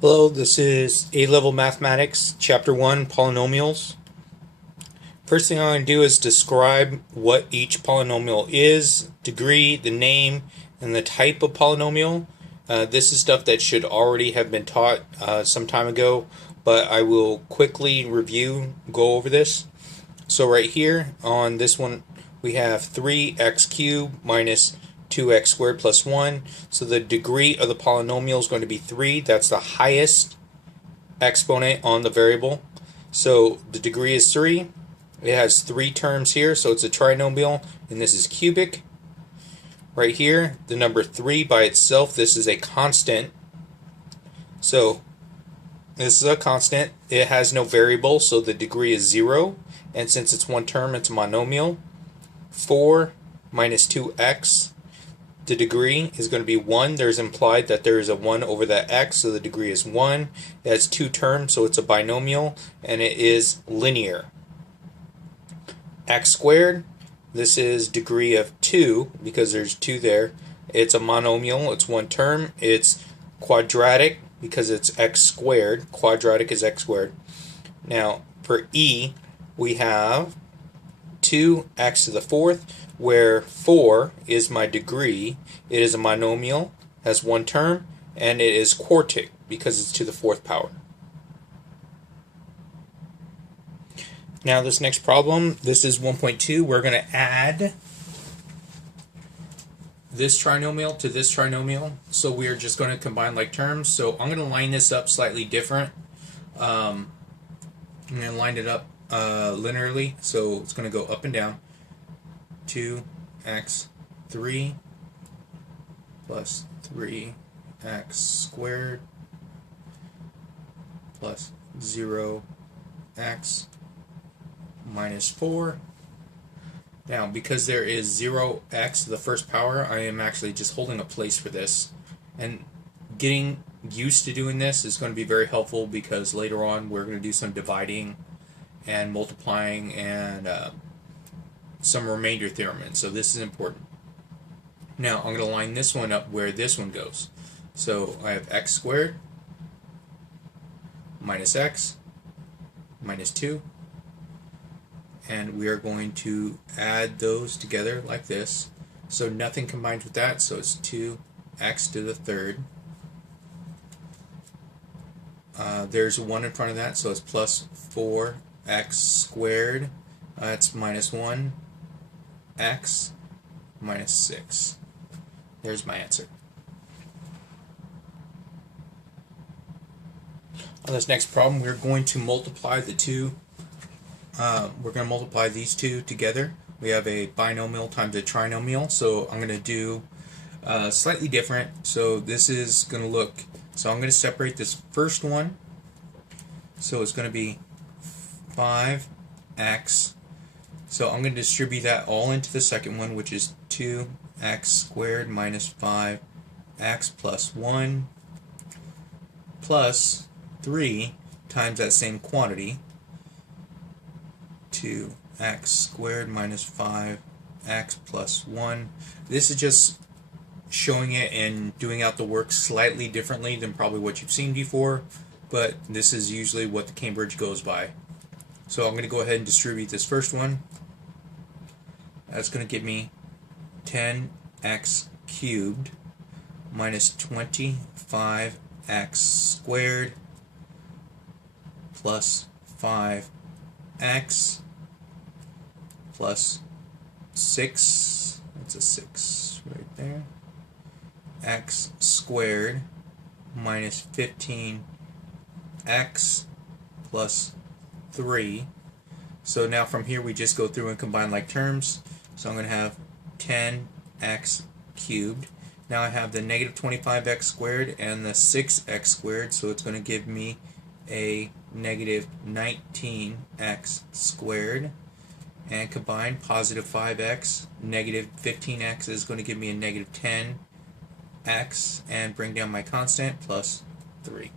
Hello, this is A-Level Mathematics, Chapter 1, Polynomials. First thing I'm going to do is describe what each polynomial is, degree, the name, and the type of polynomial. This is stuff that should already have been taught some time ago, but I will quickly go over this. So right here on this one, we have 3x cubed minus 2x squared plus 1. So the degree of the polynomial is going to be 3. That's the highest exponent on the variable. So the degree is 3. It has 3 terms here, so it's a trinomial, and this is cubic. Right here, the number 3 by itself, this is a constant. So this is a constant. It has no variable, so the degree is 0. And since it's one term, it's a monomial. 4 minus 2x. The degree is going to be 1. There's implied that there is a 1 over that x, so the degree is 1. It has 2 terms, so it's a binomial, and it is linear. X squared, this is degree of 2, because there's 2 there. It's a monomial, it's one term. It's quadratic, because it's x squared. Quadratic is x squared. Now, for e, we have 2x to the fourth, where 4 is my degree. It is a monomial, has one term, and it is quartic because it's to the fourth power. Now this next problem, this is 1.2. We're going to add this trinomial to this trinomial. So we are just going to combine like terms. So I'm going to line this up slightly different. I'm going to line it up linearly, so it's going to go up and down. 2x3 plus 3x squared plus 0x minus 4. Now, because there is 0x to the first power, I am actually just holding a place for this. And getting used to doing this is going to be very helpful, because later on we're going to do some dividing and multiplying and some remainder theorem, and so this is important. Now I'm going to line this one up where this one goes. So I have x squared minus x minus 2, and we are going to add those together like this. So nothing combines with that, so it's 2x to the third. There's a 1 in front of that, so it's plus 4x squared. It's minus 1. X minus 6. There's my answer. On this next problem, we're going to multiply the two. We're going to multiply these two together. We have a binomial times a trinomial, so I'm going to do slightly different. So this is going to look, so I'm going to separate this first one. So it's going to be 5x. So I'm going to distribute that all into the second one, which is 2x squared minus 5x plus 1 plus 3 times that same quantity, 2x squared minus 5x plus 1. This is just showing it and doing out the work slightly differently than probably what you've seen before, but this is usually what the Cambridge goes by. So I'm going to go ahead and distribute this first one. That's going to give me 10x cubed minus 25x squared plus 5x plus 6. That's a 6 right there. X squared minus 15x plus 3. So now from here we just go through and combine like terms. So I'm going to have 10x cubed. Now I have the negative 25x squared and the 6x squared, so it's going to give me a negative 19x squared. And combine positive 5x, negative 15x is going to give me a negative 10x, and bring down my constant plus 3.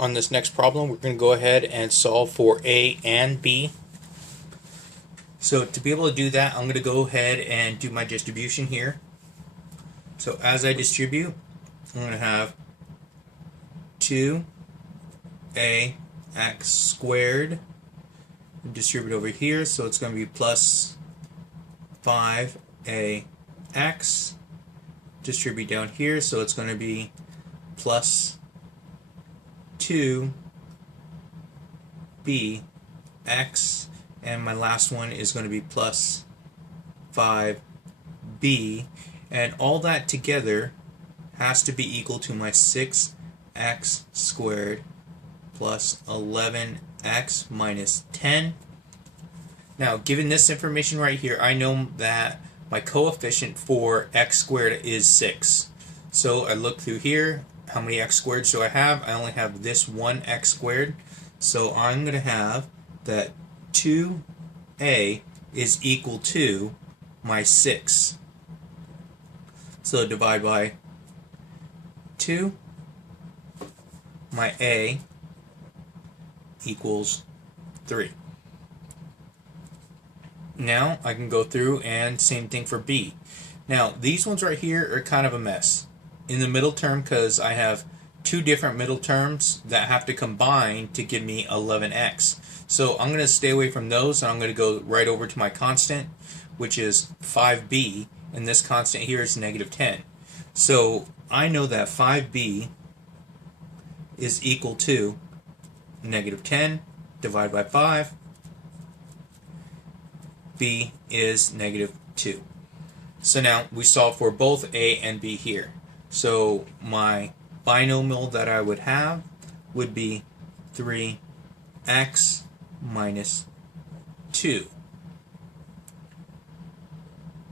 On this next problem, we're going to go ahead and solve for a and b. So to be able to do that, I'm going to go ahead and do my distribution here. So as I distribute, I'm going to have 2ax squared distribute over here, so it's going to be plus 5ax distribute down here, so it's going to be plus 2bx, and my last one is going to be plus 5b, and all that together has to be equal to my 6x squared plus 11x minus 10. Now, given this information right here, I know that my coefficient for x squared is 6. So I look through here, how many x squared do I have? I only have this one x squared. So I'm going to have that 2a is equal to my 6. So divide by 2, my a equals 3. Now I can go through and same thing for b. Now these ones right here are kind of a mess. In the middle term, because I have two different middle terms that have to combine to give me 11x. So I'm going to stay away from those, and I'm going to go right over to my constant, which is 5b, and this constant here is negative 10. So I know that 5b is equal to negative 10 divided by 5. B is negative 2. So now we solve for both a and b here. So my binomial that I would have would be 3x minus 2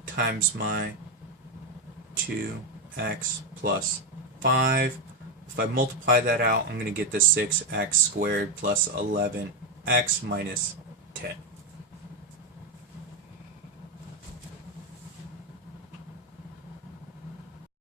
times my 2x plus 5. If I multiply that out, I'm going to get the 6x squared plus 11x minus 10.